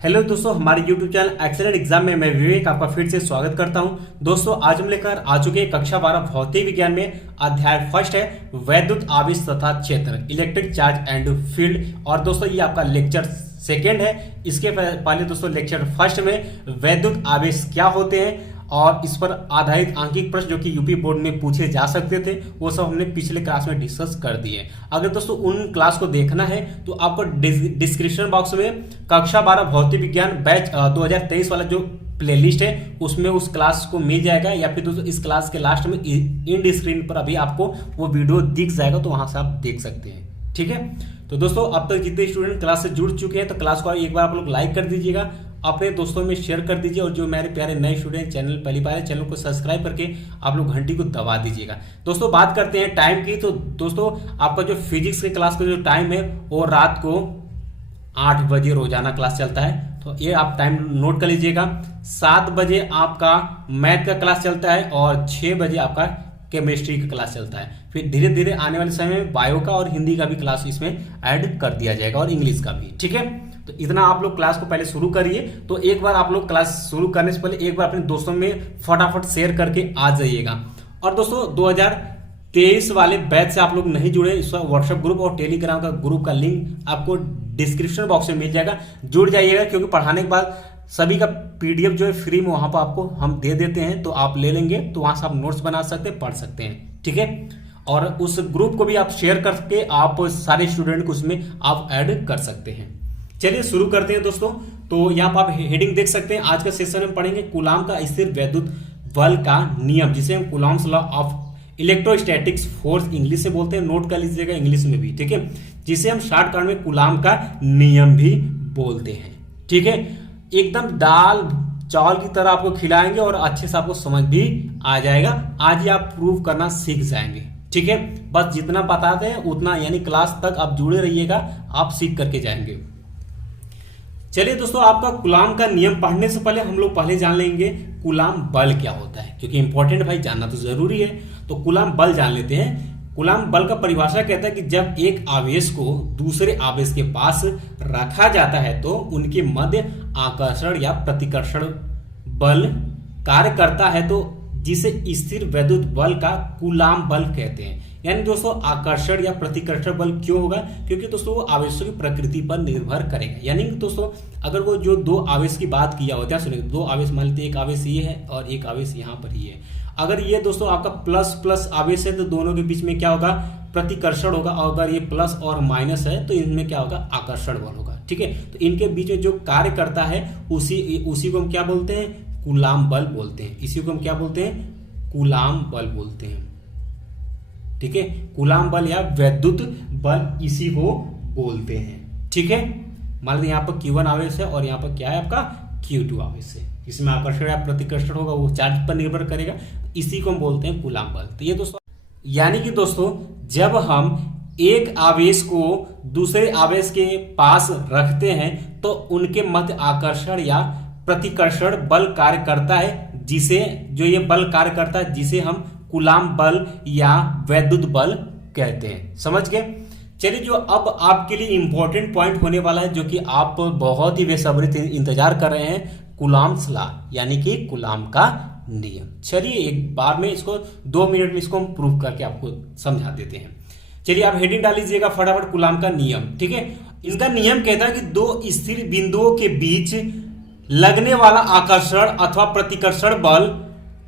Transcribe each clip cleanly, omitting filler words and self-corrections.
Hello दोस्तों, हमारे YouTube channel excellent exam में मैं विवेक आपका फिर से स्वागत करता हूं। दोस्तों आज हम लेकर आ चुके हैं कक्षा 12 भौतिक विज्ञान में अध्याय फर्स्ट है वैद्युत आवेश तथा क्षेत्र, इलेक्ट्रिक चार्ज एंड फील्ड। और दोस्तों ये आपका लेक्चर सेकेंड है। इसके पहले दोस्तों लेक्चर फर्स्ट में वैद्युत आवेश क्या होते हैं और इस पर आधारित आंकिक प्रश्न जो कि यूपी बोर्ड में पूछे जा सकते थे वो सब हमने पिछले क्लास में डिस्कस कर दिए। अगर दोस्तों उन क्लास को देखना है तो आपको डिस्क्रिप्शन बॉक्स में कक्षा 12 भौतिक विज्ञान बैच 2023 वाला जो प्लेलिस्ट है उसमें उस क्लास को मिल जाएगा, या फिर दोस्तों इस क्लास के लास्ट में इन स्क्रीन पर अभी आपको वो वीडियो दिख जाएगा तो वहां से आप देख सकते हैं। ठीक है, तो दोस्तों अब तक जितने स्टूडेंट क्लास से जुड़ चुके हैं तो क्लास को एक बार आप लोग लाइक कर दीजिएगा, अपने दोस्तों में शेयर कर दीजिए, और जो मेरे प्यारे नए स्टूडेंट चैनल पहली बार चैनल को सब्सक्राइब करके आप लोग घंटी को दबा दीजिएगा। दोस्तों बात करते हैं टाइम की, तो दोस्तों आपका जो फिजिक्स के क्लास का जो टाइम है वो रात को 8 बजे रोजाना क्लास चलता है, तो ये आप टाइम नोट कर लीजिएगा। 7 बजे आपका मैथ का क्लास चलता है और 6 बजे आपका केमिस्ट्री का क्लास चलता है। फिर धीरे धीरे आने वाले समय में बायो का और हिंदी का भी क्लास इसमें ऐड कर दिया जाएगा और इंग्लिश का भी। ठीक है, तो इतना आप लोग क्लास को पहले शुरू करिए। तो एक बार आप लोग क्लास शुरू करने से पहले एक बार अपने दोस्तों में फटाफट शेयर करके आ जाइएगा। और दोस्तों 2023 वाले बैच से आप लोग नहीं जुड़े, इस व्हाट्सएप ग्रुप और टेलीग्राम का ग्रुप का लिंक आपको डिस्क्रिप्शन बॉक्स में मिल जाएगा, जुड़ जाइएगा, क्योंकि पढ़ाने के बाद सभी का पीडीएफ जो है फ्री में वहां पर आपको हम दे देते हैं, तो आप ले लेंगे तो वहां से आप नोट्स बना सकते हैं, पढ़ सकते हैं। ठीक है, और उस ग्रुप को भी आप शेयर करके आप सारे स्टूडेंट को उसमें आप ऐड कर सकते हैं। चलिए शुरू करते हैं दोस्तों। तो यहाँ पर आप हेडिंग देख सकते हैं। आज का सेशन में पढ़ेंगे कूलाम का स्थिर वैद्युत बल का नियम, जिसे हम coulombs law of electrostatics force English से बोलते हैं, नोट कर लीजिएगा इंग्लिश में भी। ठीक है, जिसे हम शॉर्टकट में कूलाम का नियम भी बोलते हैं। ठीक है, एकदम दाल चावल की तरह आपको खिलाएंगे और अच्छे से आपको समझ भी आ जाएगा। आज ही आप प्रूव करना सीख जाएंगे। ठीक है, बस जितना बताते हैं उतना, यानी क्लास तक आप जुड़े रहिएगा, आप सीख करके जाएंगे। चलिए दोस्तों, आपका कूलाम का नियम पढ़ने से पहले हम लोग पहले जान लेंगे कूलाम बल क्या होता है, क्योंकि इंपॉर्टेंट भाई जानना तो जरूरी है। तो कूलाम बल जान लेते हैं। कूलाम बल का परिभाषा कहता है कि जब एक आवेश को दूसरे आवेश के पास रखा जाता है तो उनके मध्य आकर्षण या प्रतिकर्षण बल कार्य करता है, तो जिसे स्थिर वैद्युत बल का कूलाम बल कहते हैं। यानी दोस्तों आकर्षण या प्रतिकर्षण बल क्यों होगा, क्योंकि दोस्तों वो आवेशों की प्रकृति पर निर्भर करेगा। यानी दोस्तों अगर वो जो दो आवेश की बात किया होता है, सुनिए, दो आवेश मान लेते हैं, एक आवेश ये है और एक आवेश यहाँ पर ही है। अगर ये दोस्तों आपका प्लस प्लस आवेश है तो दोनों के बीच में क्या होगा, प्रतिकर्षण होगा, और अगर ये प्लस और माइनस है तो इनमें क्या होगा, आकर्षण बल होगा। ठीक है, तो इनके बीच में जो कार्य करता है उसी को हम क्या बोलते हैं, कूलाम बल बोलते हैं। इसी को हम क्या बोलते हैं, कूलाम बल बोलते हैं। ठीक है, कूलाम बल या वैद्युत बल इसी को बोलते हैं। ठीक है, मान लीजिए यहाँ पर Q1 आवेश है और यहाँ पर क्या है आपका Q2 आवेश है। इसमें आकर्षण या प्रतिकर्षण होगा, वो चार्ज पर निर्भर करेगा, इसी को हम बोलते हैं कूलाम बल। तो ये दोस्तों यानी कि दोस्तों जब हम एक आवेश को दूसरे आवेश के पास रखते हैं तो उनके मध्य आकर्षण या प्रतिकर्षण बल कार्य करता है, जिसे जो ये बल कार्य करता है जिसे हम कूलाम बल या वैद्युत बल कहते हैं। समझ गए? चलिए, जो अब आपके लिए इंपॉर्टेंट पॉइंट होने वाला है, जो कि आप बहुत ही बेसब्री से इंतजार कर रहे हैं, कूलाम्स लॉ यानी कि कूलाम का नियम। चलिए एक बार में इसको 2 मिनट में इसको हम प्रूव करके आपको समझा देते हैं। चलिए आप हेडिंग डाल लीजिएगा फटाफट, कूलाम का नियम। ठीक है, इसका नियम कहता है कि दो स्थिर बिंदुओं के बीच लगने वाला आकर्षण अथवा प्रतिकर्षण बल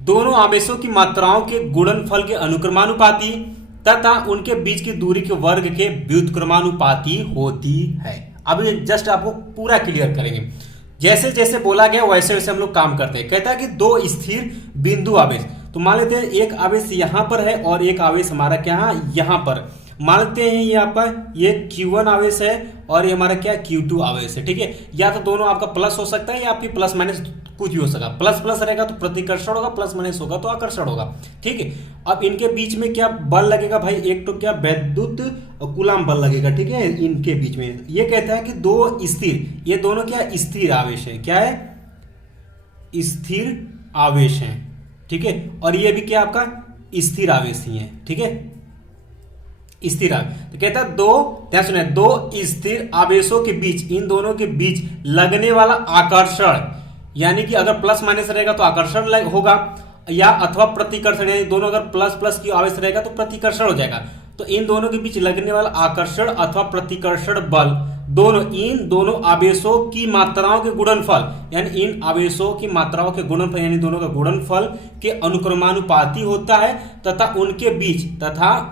दोनों आवेशों की मात्राओं के गुणनफल के अनुक्रमानुपाती तथा उनके बीच की दूरी के वर्ग के व्युत्क्रमानुपाती होती है। अभी जस्ट आपको पूरा क्लियर करेंगे, जैसे जैसे बोला गया वैसे वैसे हम लोग काम करते हैं। कहता है कि दो स्थिर बिंदु आवेश, तो मान लेते हैं एक आवेश यहां पर है और एक आवेश हमारा क्या यहां पर, मान लेते हैं ये आपका ये Q1 आवेश है और ये हमारा क्या Q2 आवेश है। ठीक है, या तो दोनों आपका प्लस हो सकता है या आपकी प्लस माइनस कुछ भी हो सकता है। प्लस प्लस रहेगा तो प्रतिकर्षण होगा, प्लस माइनस होगा तो आकर्षण होगा। ठीक है, अब इनके बीच में क्या बल लगेगा भाई, एक तो क्या वैद्युत और कूलाम बल लगेगा। ठीक है, इनके बीच में ये कहता है कि दो स्थिर, ये दोनों क्या स्थिर आवेश है, क्या है, स्थिर आवेश है। ठीक है, और ये भी क्या आपका स्थिर आवेश ही है। ठीक है, स्थिर तो कहता है दो, ध्यान सुनिए, दो स्थिर आवेशों के बीच, इन दोनों के बीच लगने वाला आकर्षण, यानी कि अगर प्लस माइनस रहेगा तो आकर्षण होगा, या अथवा प्रतिकर्षण, यानी दोनों अगर प्लस प्लस की आवेश रहेगा तो प्रतिकर्षण हो जाएगा। तो इन दोनों के बीच लगने वाला आकर्षण अथवा प्रतिकर्षण बल, दोनों इन दोनों आवेशों की मात्राओं के गुणनफल, यानी इन आवेशों की मात्राओं के गुणनफल, यानी दोनों का गुणनफल के अनुक्रमानुपाती होता है, तथा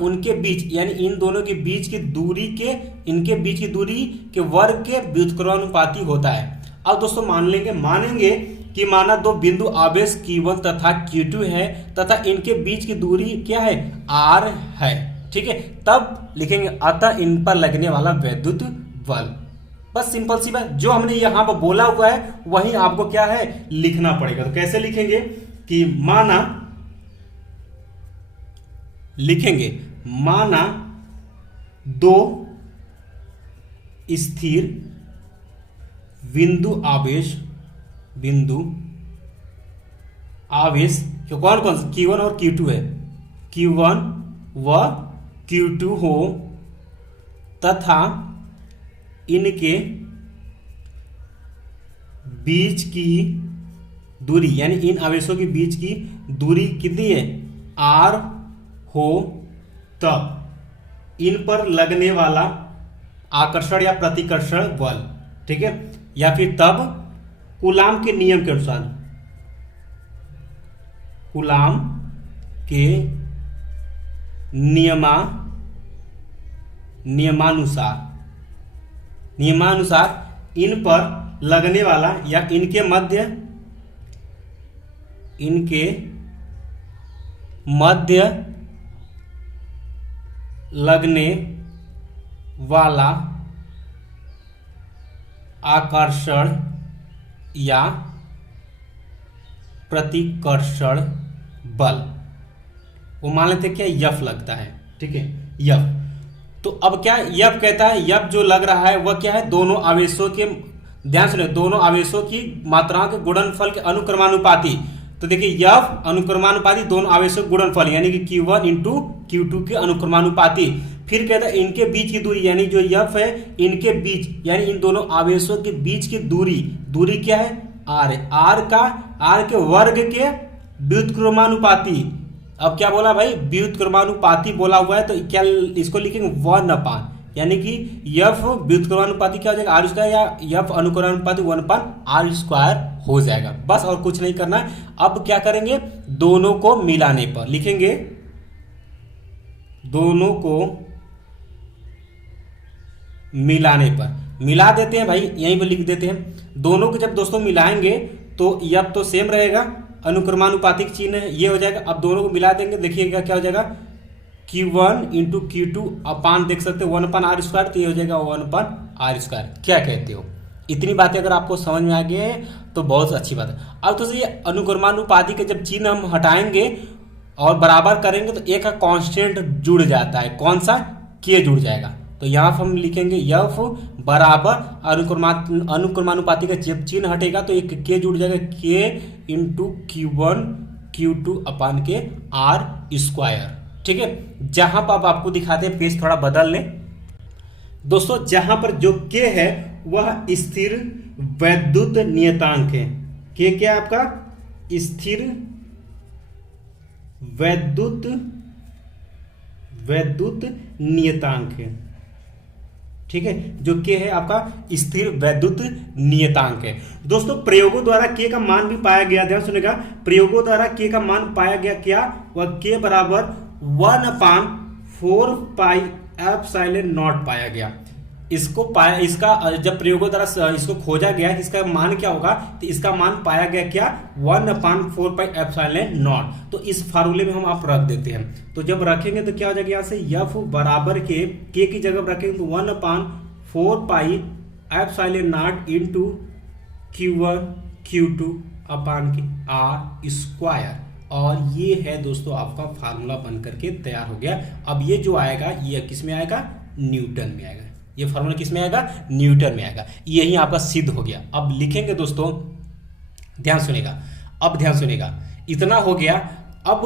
उनके बीच यानी इन दोनों के बीच की दूरी के, इनके बीच की दूरी के वर्ग के व्युत्क्रमानुपाती होता है। अब दोस्तों मानेंगे कि माना दो बिंदु आवेश Q1 तथा Q2 है तथा इनके बीच की दूरी क्या है, R है, ठीक है। तब लिखेंगे अतः इन पर लगने वाला वैद्युत बल। बस सिंपल सी बात, जो हमने यहां पर बोला हुआ है वही आपको क्या है लिखना पड़ेगा। तो कैसे लिखेंगे कि माना दो स्थिर बिंदु आवेश कौन कौन से Q1 और Q2 है, Q1 व Q2 हो तथा इनके बीच की दूरी, यानी इन आवेशों के बीच की दूरी कितनी है, R हो, तब इन पर लगने वाला आकर्षण या प्रतिकर्षण बल, ठीक है, या फिर तब कूलाम के नियम के अनुसार, कूलाम के नियमानुसार इन पर लगने वाला या इनके मध्य लगने वाला आकर्षण या प्रतिकर्षण बल, वो मान लेते क्या यफ लगता है, ठीक है, यफ। तो अब क्या यफ कहता है, यफ जो लग रहा है वह क्या है, दोनों आवेशों के, ध्यान सुनिए, दोनों आवेशों की मात्राओं के गुणनफल के अनुक्रमानुपाती। तो देखिए यफ अनुक्रमानुपाती दोनों आवेशों के गुणनफल, यानी कि Q1 इंटू Q2 के अनुक्रमानुपाती। फिर कहता है इनके बीच की दूरी, यानी जो यफ है इनके बीच, यानी इन दोनों आवेशों के बीच की दूरी क्या है, R है, R के वर्ग के व्युत्क्रमानुपाती। अब क्या बोला भाई, व्युत्क्रमानुपाती बोला हुआ है, तो क्या इसको लिखेंगे 1/, यानी कि यफ व्युत्क्रमानुपाती क्या हो जाएगा, R स्क्वायर, या यफ अनुक्रमानुपाती 1/R² हो जाएगा। बस और कुछ नहीं करना है। अब क्या करेंगे, दोनों को मिलाने पर लिखेंगे, दोनों को मिलाने पर, मिला देते हैं भाई, यहीं पर लिख देते हैं। दोनों को जब दोस्तों मिलाएंगे तो यफ तो सेम रहेगा, अनुक्रमानुपातिक चिन्ह है, ये हो जाएगा। अब दोनों को मिला देंगे, देखिएगा क्या हो जाएगा, Q1 इंटू Q2 अपान, देख सकते हो 1/R², तो ये हो जाएगा 1/R²। क्या कहते हो, इतनी बातें अगर आपको समझ में आ गई है तो बहुत अच्छी बात है। अब तो ये अनुक्रमानुपाती के जब चिन्ह हम हटाएंगे और बराबर करेंगे तो एक का कांस्टेंट जुड़ जाता है, कौन सा, K जुड़ जाएगा। तो यहाँ हम लिखेंगे यफ बराबर अनुक्रमानुपाती का जब चिन्ह हटेगा तो एक K जुड़ जाएगा, K इंटू Q1 Q2 अपान के R², ठीक है। जहां पर आपको दिखाते हैं, पेज थोड़ा बदल लें दोस्तों, जहां पर जो K है वह स्थिर वैद्युत नियतांक है। K क्या है आपका, स्थिर वैद्युत नियतांक है, ठीक है। जो K है आपका स्थिर वैद्युत नियतांक है। दोस्तों प्रयोगों द्वारा K का मान भी पाया गया, ध्यान सुनिएगा, प्रयोगों द्वारा K का मान पाया गया, क्या, वह K बराबर 1/4 पाई एप्सिलॉन नॉट पाया गया। इसका जब प्रयोगों द्वारा इसको खोजा गया कि इसका मान क्या होगा, तो इसका मान पाया गया क्या, 1/4 पाई एप्सिलॉन नॉट। तो इस फार्मूले में हम आप रख देते हैं, तो जब रखेंगे तो क्या हो जाएगा, यहाँ से यफ बराबर के K की जगह रखेंगे तो 1/4 pi epsilon not into Q1 Q2 अपान के R²। और ये है दोस्तों आपका फार्मूला बन करके तैयार हो गया। अब ये जो आएगा ये किस में आएगा, न्यूटन में आएगा। ये फार्मूला किस में आएगा, न्यूटन में आएगा। यही आपका सिद्ध हो गया। अब लिखेंगे दोस्तों, ध्यान सुनेगा, अब ध्यान सुनेगा, इतना हो गया। अब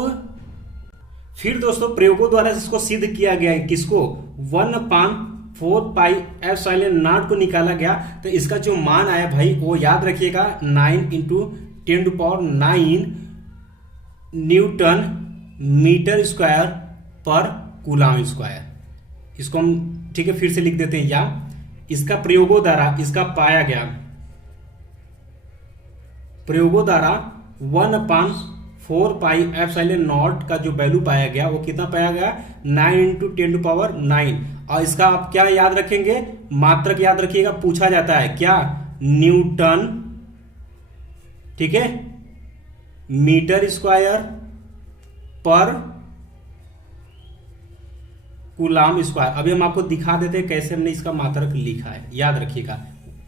फिर दोस्तों प्रयोगों द्वारा इसको सिद्ध किया गया है, किसको, 1/4 पाई एप्सिलॉन नॉट को निकाला गया। तो इसका जो मान आया भाई वो याद रखिएगा 9 × 10⁹ न्यूटन मीटर स्क्वायर पर कूलाम स्क्वायर। इसको हम ठीक है फिर से लिख देते हैं, या इसका प्रयोगों द्वारा इसका पाया गया, प्रयोगों द्वारा 1/4 पाई एप्सिलॉन नॉट का जो वैल्यू पाया गया वो कितना पाया गया, 9 × 10⁹। और इसका आप क्या याद रखेंगे, मात्रक याद रखिएगा, पूछा जाता है क्या, न्यूटन, ठीक है, मीटर स्क्वायर पर कूलाम स्क्वायर। अभी हम आपको दिखा देते हैं कैसे हमने इसका मात्रक लिखा है, याद रखिएगा।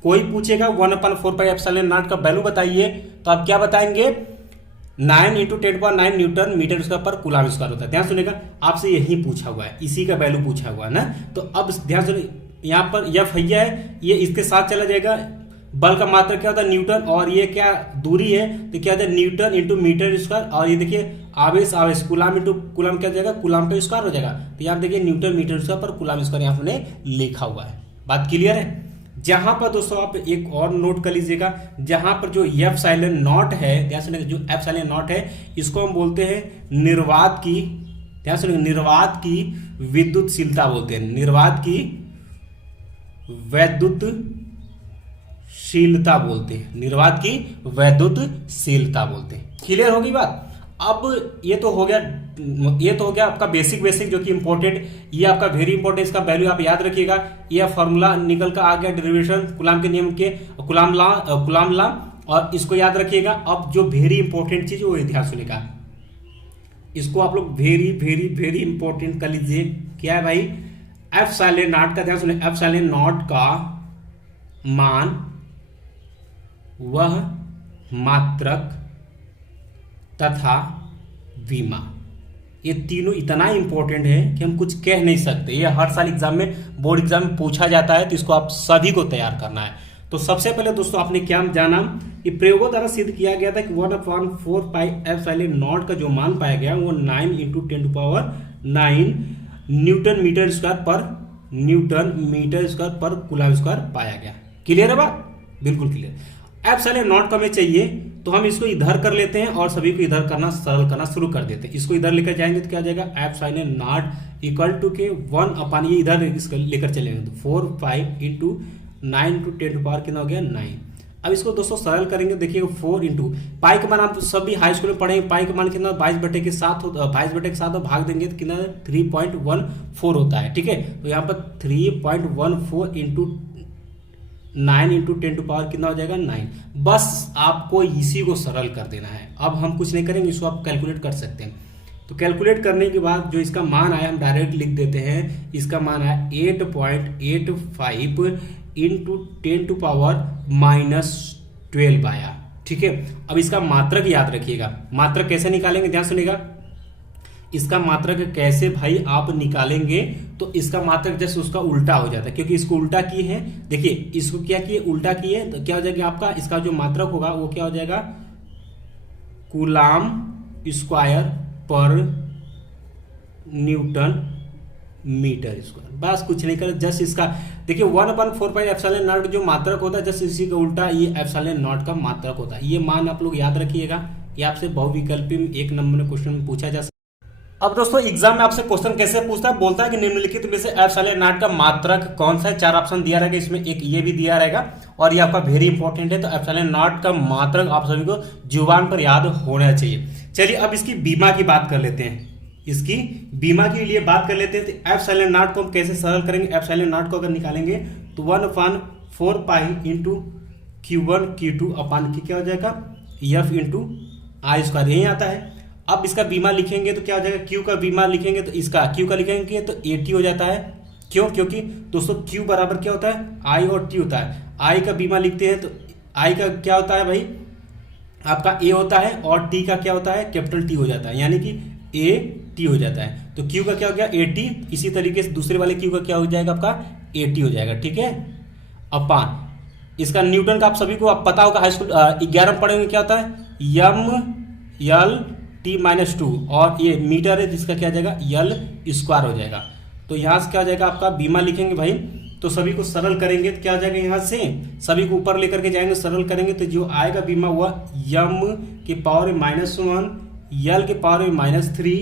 कोई पूछेगा 1/4 पाई एप्सिलॉन नॉट का वैल्यू बताइए, तो आप क्या बताएंगे, 9 × 10⁹ न्यूटन मीटर स्क्वायर पर कूलाम स्क्वायर होता है। ध्यान सुनेगा, आपसे यही पूछा हुआ है, इसी का वैल्यू पूछा हुआ है ना। तो अब ध्यान सुनिए, यहाँ पर यह फैया है, ये इसके साथ चला जाएगा। बल का मात्रक क्या होता है, न्यूटन, और ये क्या दूरी है तो क्या होता है, न्यूटन इंटू मीटर स्क्वायर। और ये देखिए आवेश आवेश, कूलाम इंटू कूलाम क्या हो जाएगा, कूलाम पे स्क्वायर हो जाएगा। तो यहाँ देखिए न्यूटन मीटर स्क्वायर पर कूलाम स्क्वायर यहाँ हमने लिखा हुआ है। बात क्लियर है। जहां पर दोस्तों आप एक और नोट कर लीजिएगा, जहां पर जो एप्सिलॉन नॉट है, ध्यान सुनिए, जो एप्सिलॉन नॉट है इसको हम बोलते हैं निर्वात की, ध्यान सुनिए, निर्वात की विद्युतशीलता बोलते हैं, निर्वात की वैद्युतशीलता बोलते हैं, निर्वात की वैद्युतशीलता बोलते हैं। क्लियर होगी बात। अब ये तो हो गया आपका बेसिक जो कि इंपॉर्टेंट, ये आपका वेरी इंपॉर्टेंट, इसका वैल्यू आप याद रखिएगा। ये फॉर्मूला निकल कर आ गया, डेरिवेशन कूलाम के नियम के, कूलाम लॉ, और इसको याद रखिएगा। अब जो वेरी इंपॉर्टेंट चीज वो ध्यान सुनेगा, इसको आप लोग वेरी इंपॉर्टेंट कर लीजिए। क्या है भाई, एप्सिलॉन नॉट का, ध्यान सुनिए, एप्सिलॉन नॉट का मान, वह मात्रक तथा विमा, ये तीनों इतना इंपॉर्टेंट है कि हम कुछ कह नहीं सकते। ये हर साल एग्जाम में, बोर्ड एग्जाम में पूछा जाता है, तो इसको आप सभी को तैयार करना है। तो सबसे पहले दोस्तों आपने क्या जाना कि प्रयोगों द्वारा सिद्ध किया गया था कि 1/4 पाई एप्सिलॉन नॉट का जो मान पाया गया वो 9 × 10⁹ न्यूटन मीटर स्क्वायर पर कूलाम स्क्वायर पाया गया। क्लियर है बात, बिल्कुल क्लियर। एप्सिलॉन नॉट का हमें चाहिए, तो हम इसको इधर कर लेते हैं और सभी को इधर करना, सरल करना शुरू कर देते हैं। इसको इधर लेकर जाएंगे तो क्या हो जाएगा, एप्सिलॉन नॉट इक्वल टू के 1/, ये इधर इसको लेकर चलेंगे तो 4 पाई × 9 × 10⁻, कितना हो गया, 9। अब इसको दोस्तों सरल करेंगे, देखिएगा 4 × पाई का मान आप सभी हाई स्कूल में पढ़ेंगे, पाई का मान कितना 22/7 होता है, 22/7 भाग देंगे तो कितना 3.14 होता है। ठीक है, तो यहाँ पर 3.14 × 9 × 10⁻, कितना हो जाएगा, 9। बस आपको इसी को सरल कर देना है। अब हम कुछ नहीं करेंगे, इसको आप कैलकुलेट कर सकते हैं। तो कैलकुलेट करने के बाद जो इसका मान आया हम डायरेक्ट लिख देते हैं। इसका मान आया 8.85 × 10⁻⁻12 आया। ठीक है, अब इसका मात्रक याद रखिएगा। मात्रक कैसे निकालेंगे, ध्यान सुनिएगा। इसका मात्रक कैसे भाई आप निकालेंगे, तो इसका मात्रक जैसे उसका उल्टा हो जाता है, क्योंकि इसको उल्टा किए हैं। देखिए इसको क्या किए, उल्टा किए, तो क्या हो जाएगा आपका, इसका जो मात्रक होगा वो क्या हो जाएगा, कूलाम स्क्वायर पर न्यूटन मीटर स्क्वायर। बस कुछ नहीं कर, जस्ट इसका देखिए 1/4 पाई एप्सिलॉन नॉट जो मात्रक होता है, जस्ट इसी का उल्टा ये एप्सिलॉन नॉट का मात्रक होता है। ये मान आप लोग याद रखिएगा, ये आपसे बहुविकल्पी में 1 नंबर में क्वेश्चन में पूछा जा सकता है। अब दोस्तों एग्जाम में आपसे क्वेश्चन कैसे पूछता है, बोलता है कि निम्नलिखित में से एप्सिलॉन नॉट का मात्रक कौन सा है। 4 ऑप्शन दिया रहेगा, इसमें एक ये भी दिया रहेगा, और ये आपका वेरी इंपॉर्टेंट है। तो एप्सिलॉन नॉट का मात्रक आप सभी को जुबान पर याद होना चाहिए। चलिए अब इसकी बीमा की बात कर लेते हैं, इसकी बीमा के लिए बात कर लेते हैं। तो एप्सिलॉन नॉट को हम कैसे सरल करेंगे, एप्सिलॉन नॉट को अगर निकालेंगे तो 1/4 पाई × Q1 Q2 अपान की क्या हो जाएगा, F × I², यही आता है। अब इसका बीमा लिखेंगे तो क्या हो जाएगा, Q का बीमा लिखेंगे तो इसका Q का लिखेंगे तो AT हो जाता है। क्यों, क्योंकि दोस्तों Q बराबर क्या होता है, I और T होता है। I का बीमा लिखते हैं तो I का क्या होता है भाई, आपका A होता है, और T का क्या होता है, कैपिटल T हो जाता है, यानी कि AT हो जाता है। तो Q का क्या हो गया, AT। इसी तरीके से दूसरे वाले Q का क्या हो जाएगा, आपका AT हो जाएगा। ठीक है, अपान इसका न्यूटन का आप सभी को आप पता होगा, हाई स्कूल 11 में पढ़ेंगे क्या होता है, ML टी माइनस टू, और ये मीटर है जिसका क्या आ जाएगा यल स्क्वायर हो जाएगा। तो यहाँ से क्या हो जाएगा आपका बीमा लिखेंगे भाई, तो सभी को सरल करेंगे तो क्या आ जाएगा, यहाँ से सभी को ऊपर लेकर के जाएंगे, सरल करेंगे तो जो आएगा बीमा हुआ यम के पावर में -1, यल के पावर में -3,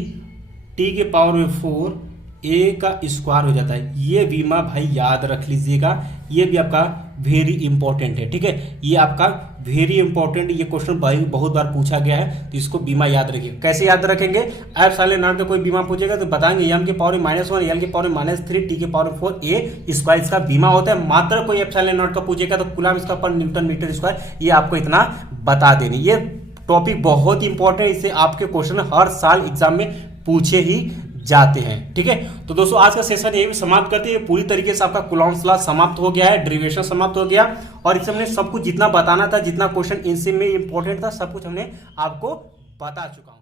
टी के पावर में 4, ए का स्क्वायर हो जाता है। ये बीमा भाई याद रख लीजिएगा, ये भी आपका वेरी इंपॉर्टेंट है, ठीक है, ये आपका वेरी इंपॉर्टेंट, ये क्वेश्चन भाई बहुत बार पूछा गया है, तो इसको बीमा याद रखिए। कैसे याद रखेंगे, एप्सिलॉन नॉट का कोई बीमा पूछेगा तो बताएंगे एम के पावर में -1, एल के पावर में -3, टी के पावर में 4, ए स्क्वायर इसका बीमा होता है। मात्र कोई एप्सिलॉन नॉट का पूछेगा तो कूलम इसका पर न्यूटन मीटर स्क्वायर, ये आपको इतना बता देनी। ये टॉपिक बहुत इंपॉर्टेंट है, इससे आपके क्वेश्चन हर साल एग्जाम में पूछे ही जाते हैं, ठीक है। तो दोस्तों आज का सेशन यही समाप्त करते हैं, पूरी तरीके से आपका कूलॉम्स लॉ समाप्त हो गया है, डेरिवेशन समाप्त हो गया, और इसमें हमने सब कुछ जितना बताना था, जितना क्वेश्चन इनसे में इंपॉर्टेंट था, सब कुछ हमने आपको बता चुका।